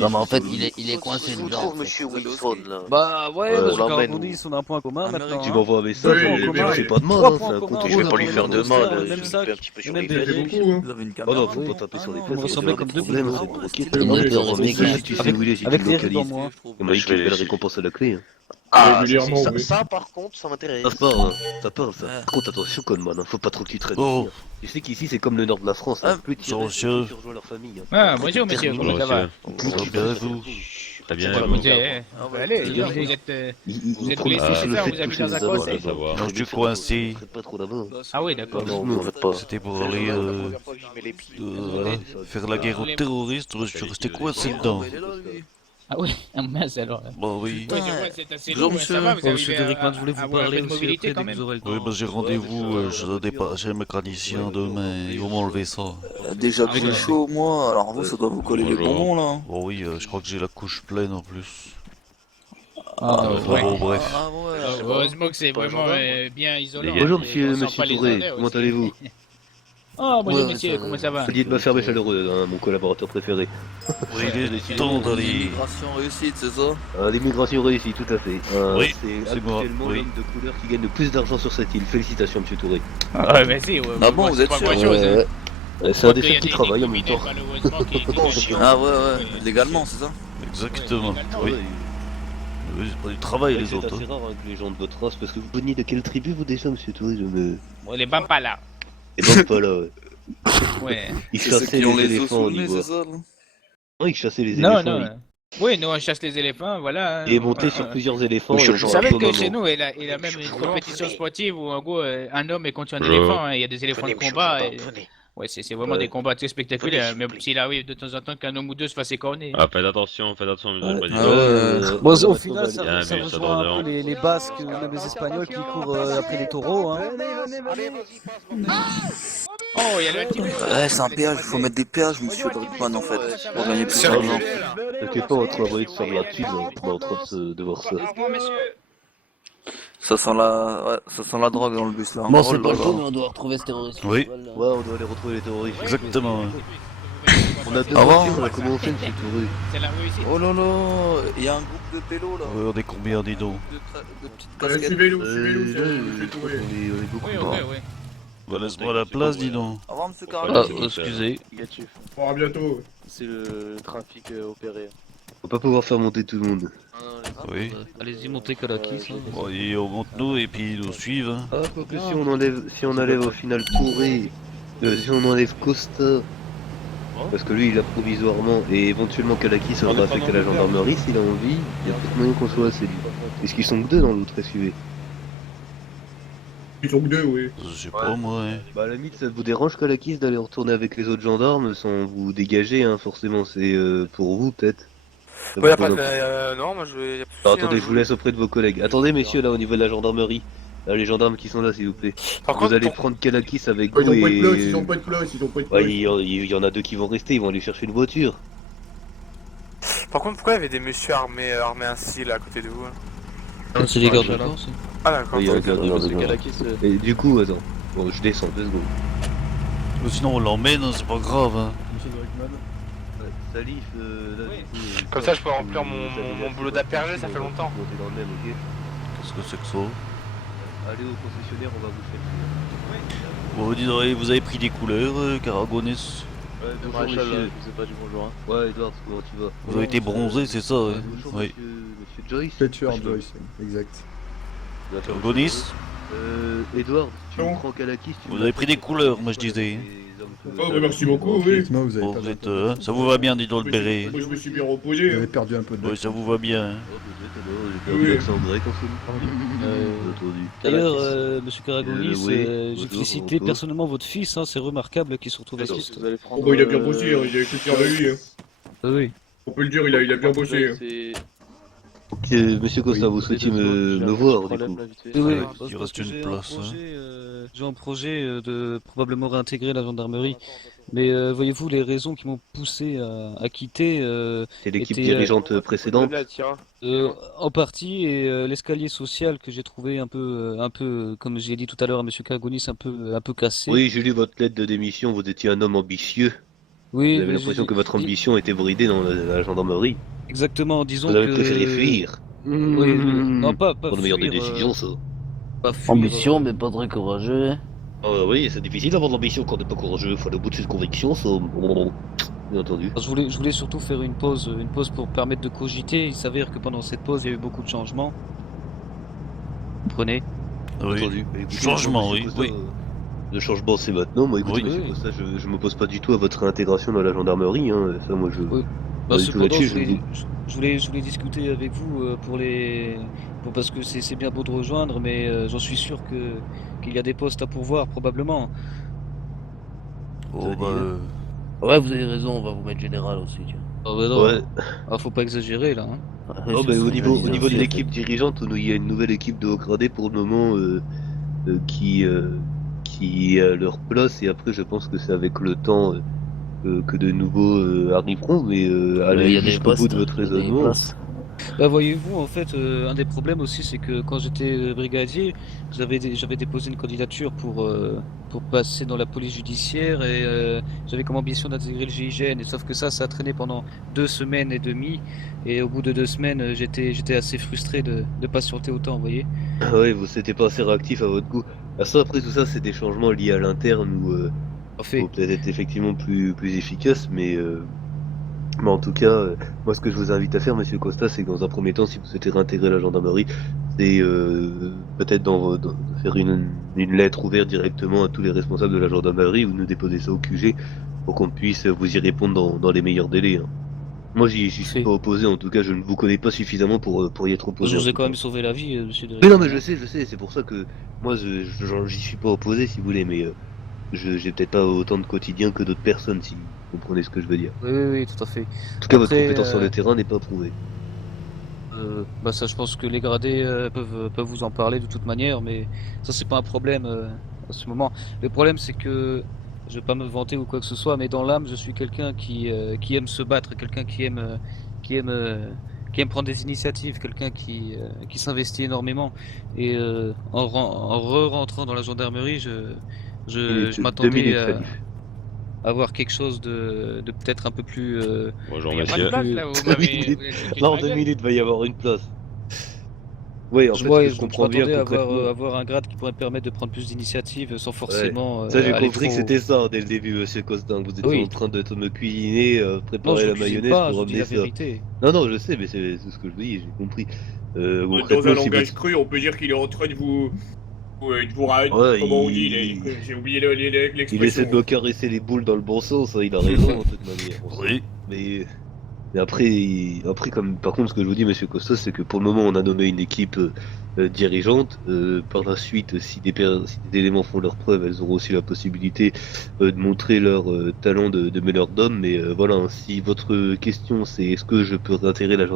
police. Non mais en fait il est coincé Vous dedans. trouve monsieur Wilson là. Bah ouais, on parce que l'emmène Caragonis, on a un point commun maintenant. Tu Hein. m'envoies un message, Deux points en mais commun. fais pas de mal, Trois hein, points c'est en un commun, compte. Je vais on pas est lui dans faire le de même poster, mal, dans le je même vais sac, taper un petit peu les sur mêmes les bébés. fesses. Vous avez une Oh caméra non, faut pas taper sur les Vous fesses. me faut ressemblez bien comme deux retrouver, flics. c'est tranquille. Il Moi, est je leur méga. mec, si tu sais où il est, si tu Avec le les rides dans localises. moi. On m'a dit Je qu'il y vais avait la les- récompense à la clé. Hein. Ah, Régulièrement, ça, oui. ça, par contre, ça m'intéresse. Ça parle, ça. Par contre, attention, Coleman, hein, faut pas trop que tu traînes. Oh. ici, hein. Tu sais qu'ici, c'est comme le nord de la France, hein. Ah, Plus tu bonjour, restes, monsieur. plus tu rejoins leur famille. Hein. Ah, bonjour monsieur, comment ça va? Plus tu bien, restes, vous Très bien, Voilà, vous. Vous êtes, allez, bien, vous bien. êtes, Ils êtes prennent blessé, plus c'est le ça, fait vous de habitez toucher dans un les coin, avances, c'est- là-bas. Non, je suis coincé. Traite pas trop là-bas. Ah oui, d'accord. Non, Nous, on fait pas. C'était pour aller faire la guerre aux terroristes, je suis resté coincé dedans. Il est là, lui. Ah oui, ah mince alors. Bah oui. Ouais, je vois, c'est assez Bonjour, lourd, monsieur. ça va, vous Bon, monsieur arrivez Derrickman, à je voulais vous avoir un peu parler de aussi mobilité après quand dès que même. vous aurez le temps. Oui, bah j'ai rendez-vous, je dois chez le mécanicien demain, ils vont m'enlever ça. Déjà Ah que j'ai ouais. chaud, moi. Alors vous, ça doit vous coller les Bonjour. bonbons, là. Oh oui, je crois que j'ai la couche pleine en plus. Ah, Enfin ouais. bon, bref. Ah ouais. Heureusement que c'est Pas vraiment gendarme. bien isolant. Bonjour, hein, monsieur, on sent monsieur pas les Touré, odeurs comment aussi. allez-vous? Oh, bonjour Ouais, monsieur, ça- comment ça va? Dites ma ferme chaleureux, hein, mon collaborateur préféré. Oui, il est temps d'aller. Immigration réussite, c'est ça? L'immigration réussie, tout à fait. Oui, c'est c'est moi, actuellement oui. l'homme de couleur qui gagne le plus d'argent sur cette île. Félicitations, monsieur Touré. Ah ouais, merci. Ouais, Ah bon, moi, vous c'est êtes pas sûr? grand-chose, hein. C'est un Quoique, des il y a seuls qui des travaille en même criminels, temps. malheureusement, qui gagnent. Ah ouais, ouais. Légalement, c'est ça? Exactement. Légalement, Oui, oui, c'est pas du travail les C'est autres. assez rare hein, que les gens de votre race, parce que vous veniez de quelle tribu vous déjà, monsieur Touré? Je me... Bon, les bambes pas là. Et donc pas là, ouais. Ouais. Ils C'est ceux chassaient qui ont les les os éléphants sous au le nez, niveau. c'est ça, là? Non, ils chassaient les Non, éléphants. non. Oui, nous on chasse les éléphants, voilà. Il est monté sur plusieurs éléphants. Monsieur et le Vous on savez a un que moment. chez nous, il a même une compétition sportive où en gros un homme est contre un Bonjour. éléphant. Hein. Il y a des éléphants Venez, de monsieur combat. le Et... gendarme, venez. Ouais, c'est vraiment Ouais. des combats très spectaculaires. Venez, Mais s'il vous plaît. s'il arrive de temps en temps qu'un homme ou deux se fasse écorner. Ah, faites attention, vous n'avez pas dit Ah ça. ouais. Bon, là, au maintenant, final, on ça, va aller- ça Il y a un bus, rejoint un attends, peu les Basques ou même les Espagnols qui courent après les taureaux. Hein. Oh, il y a le petit. Ouais, c'est un péage, il faut mettre des péages, monsieur Druckmann, en fait, pour gagner plus d'argent. T'inquiète pas, on va travailler de faire gratuit, là. On est en train de voir ça. Au revoir, messieurs. Ça sent la drogue dans le bus, là. Bon, Oh c'est là pas le là. tout, mais on doit retrouver ce terroriste. Oui. Ouais, on doit aller retrouver les terroristes. Exactement. On a deux Ah bon voitures, là, comment on fait, monsieur Touré? C'est la réussite. Oh là là, il y a un groupe de pélos, là. On est combien, dis donc? De petites Allez, casquettes. suivez-nous, là, monsieur on Touré. est beaucoup. Oui, là. oui, oui. Bah laisse-moi la place, dis donc. Au revoir, monsieur Ah, Carragher. Excusez. Bon, à bientôt. C'est le trafic opéré. On va pas pouvoir faire monter tout le monde. Oui. Allez-y, montez Kalakis. Bon, et on monte nous et puis ils nous suivent. Hein. Ah, quoique si on enlève au final Touré, si on enlève Costa, parce que lui il a provisoirement, et éventuellement Kalaki ça sera affecté à la gendarmerie s'il a envie, il y a peut-être moyen qu'on soit assez libre. Est-ce qu'ils sont que deux dans l'autre SUV? Ils sont que deux, oui. Je sais pas moi. Hein. Bah à la limite ça vous dérange Kalakis d'aller retourner avec les autres gendarmes sans vous dégager hein, forcément, c'est pour vous peut-être. Ça vous Ouais, pose un après, non, moi je vais. y a pas de Alors, souci, attendez, hein, je vous laisse auprès de vos collègues. Attendez, messieurs, là, au niveau de la gendarmerie. Là, les gendarmes qui sont là, s'il vous plaît. Par Vous contre, allez pour- prendre Kalakis avec Ils vous ont pas de place, et... ils ont pas de place, ils ont pas de Ouais, place. il y en a deux qui vont rester, ils vont aller chercher une voiture. Par contre, pourquoi il y avait des messieurs armés ainsi là à côté de vous hein C'est les gardes de corps, ça. Ah d'accord. Oui, regarde, ok. regarde. Et du coup, attends. Bon, je descends 2 secondes. Sinon on l'emmène, hein, c'est pas grave. Hein. Salif, là, Oui. du coup, Comme ça, je peux remplir mon boulot d'asperger, ça fait longtemps. Montez dans le même, ok. Qu'est-ce que c'est que ça? Allez au concessionnaire, on va vous faire. Bon, dis donc, vous avez pris des couleurs, Caragonis. Ouais, bonjour, monsieur. vous ai pas dit bonjour. Hein. Ouais, Edouard, comment tu vas? Vous avez été bronzé, c'est ça, ouais. Bonjour, Oui. monsieur Joyce. Fletcher Je sais pas. Joyce, exact. D'accord. Caragonis, Edouard, tu Non. me prends Kalakis, tu vous me avez pris des couleurs, moi je disais. Oh, bah, merci beaucoup, oui. Effectivement, vous avez, Bon, vous êtes, ça vous va bien, dis donc le béret. Moi, je me suis bien vous reposé. avez Hein. perdu un peu de Oui, ça vous va bien. Hein. J'ai perdu l'accent grec en fait. Entendu. D'ailleurs, monsieur Karagonis, oui, j'ai bonjour, félicité bonjour. personnellement votre fils, hein, c'est remarquable qu'il se retrouve assiste. Oh, bah, il a bien bossé, hein. Il a été fier de lui. Hein. Oui. On peut le dire, il a bien bossé. Hein. Ok, monsieur Costa, vous souhaitiez me voir du coup? Oui, Ouais, parce il que reste une j'ai place, un projet, j'ai un projet de probablement réintégrer la gendarmerie. Mais voyez-vous, les raisons qui m'ont poussé à quitter, C'est l'équipe était, dirigeante précédente. en partie, et l'escalier social que j'ai trouvé un peu, comme j'ai dit tout à l'heure à monsieur Karagonis, un peu cassé. Oui, j'ai lu votre lettre de démission, vous étiez un homme ambitieux. Oui, Vous avez mais l'impression j'ai- que votre ambition était bridée dans la gendarmerie. exactement, disons Vous avez que... préféré fuir. Oui, non, pas Pour de meilleures fuir, décisions, ça. pas fuir, Ambition, mais pas très courageux. Hein. Ah oui, c'est difficile d'avoir de l'ambition quand on n'est pas courageux. Faut aller au bout de ses convictions, ça. Bien entendu. je voulais surtout faire une pause pour permettre de cogiter. Il s'avère que pendant cette pause, il y a eu beaucoup de changements. Vous comprenez? Oui. Entendu. Mais écoutez, Changement, moi, oui, monsieur oui. Costa, le changement, c'est maintenant. Moi, écoutez, Oui. monsieur Oui. Costa, je m'oppose pas du tout à votre réintégration dans la gendarmerie. Hein. Ça, moi, je. Oui. Pas du tout Cependant, là-dessus, je voulais discuter avec vous parce que c'est bien beau de rejoindre, mais j'en suis sûr qu'il y a des postes à pourvoir probablement. Oh, Ça dit, bah, hein. Ouais, vous avez raison, on va vous mettre général aussi, tiens. Ah bah non, Ouais. faut pas exagérer là. Hein. Ouais, Oh, c'est bah, ce au que je niveau, disais au niveau de aussi, l'équipe dirigeante, il y a une nouvelle équipe de haut gradé pour le moment qui est à leur place. Et après, je pense que c'est avec le temps que de nouveaux arriveront. Mais Il y allez a des jusqu'au bout postes, de votre il y a des raisonnement. places. Bah voyez-vous, en fait, un des problèmes aussi, c'est que quand j'étais brigadier, j'avais déposé une candidature pour passer dans la police judiciaire et j'avais comme ambition d'intégrer le GIGN. Et sauf que ça a traîné pendant 2 semaines et demie. Et au bout de 2 semaines, j'étais assez frustré de patienter autant, vous voyez. Ah ouais, vous n'étiez pas assez réactif à votre goût. Ah, ça, après, tout ça, c'est des changements liés à l'interne où Parfait. faut peut-être être effectivement plus efficace. Mais en tout cas, moi, ce que je vous invite à faire, monsieur Costa, c'est que dans un premier temps, si vous souhaitez réintégrer la gendarmerie, c'est peut-être de faire une lettre ouverte directement à tous les responsables de la gendarmerie ou nous déposer ça au QG pour qu'on puisse vous y répondre dans les meilleurs délais. Hein. Moi, j'y suis Parfait. pas opposé, en tout cas, je ne vous connais pas suffisamment pour y être opposé. Je en vous ai tout quand cas. même sauvé la vie, monsieur de Mais non, mais Rivera. je sais, c'est pour ça que moi, j'y suis pas opposé, si vous voulez, mais j'ai peut-être pas autant de quotidien que d'autres personnes, si vous comprenez ce que je veux dire. Oui, oui, oui, tout à fait. En tout cas, votre Après, compétence sur le terrain n'est pas prouvée. bah ça, je pense que les gradés peuvent vous en parler de toute manière, mais ça, c'est pas un problème à ce moment. Le problème, c'est que je vais pas me vanter ou quoi que ce soit, mais dans l'âme, je suis quelqu'un qui aime se battre, quelqu'un qui aime, euh, qui aime prendre des initiatives, quelqu'un qui s'investit énormément. Et en re-rentrant dans la gendarmerie, je m'attendais à avoir quelque chose de peut-être un peu plus. Bonjour Il y a pas de monsieur. place là, vous m'avez. vous êtes foutu de Là, en ma 2 gueule. minutes, il va y avoir une place. Oui, en fait, ce Moi, que je je comprends bien m'attendais à concrètement. avoir un grade qui pourrait me permettre de prendre plus d'initiatives sans forcément Ça, j'ai aller compris que trop. c'était ça dès le début, monsieur Costin. Vous étiez Oui, en train de me cuisiner, non, préparer je la cuisine mayonnaise pas, pour je dis ramener la ça. vérité. Non, non, je sais, mais c'est ce que je vous dis, j'ai compris. Dans Concrètement, un si langage votre... cru, on peut dire qu'il est en train de vous. Ouais, Comment on dit j'ai oublié il l'expression. essaie de me caresser les boules dans le bon sens, hein, il a raison, de toute manière. oui. Mais après, comme par contre, ce que je vous dis, monsieur Costa, c'est que pour le moment, on a nommé une équipe dirigeante. Par la suite, si des éléments font leur preuve, elles auront aussi la possibilité de montrer leur talent de meneur d'hommes. Mais voilà, hein, si votre question c'est est-ce que je peux réintégrer la